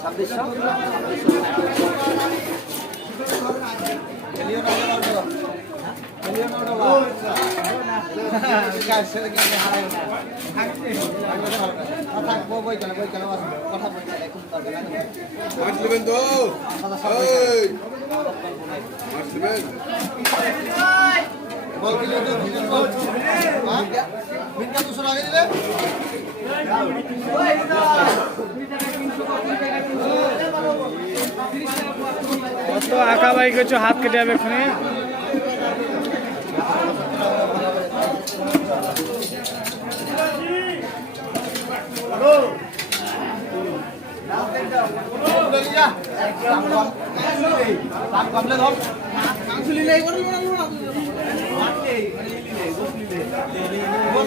ছাব্বিশশো? মাছ নেবেন তো এই মাছ নেবেন কত আঁকা বাইক হচ্ছে হাত কেটে যাবে এখানে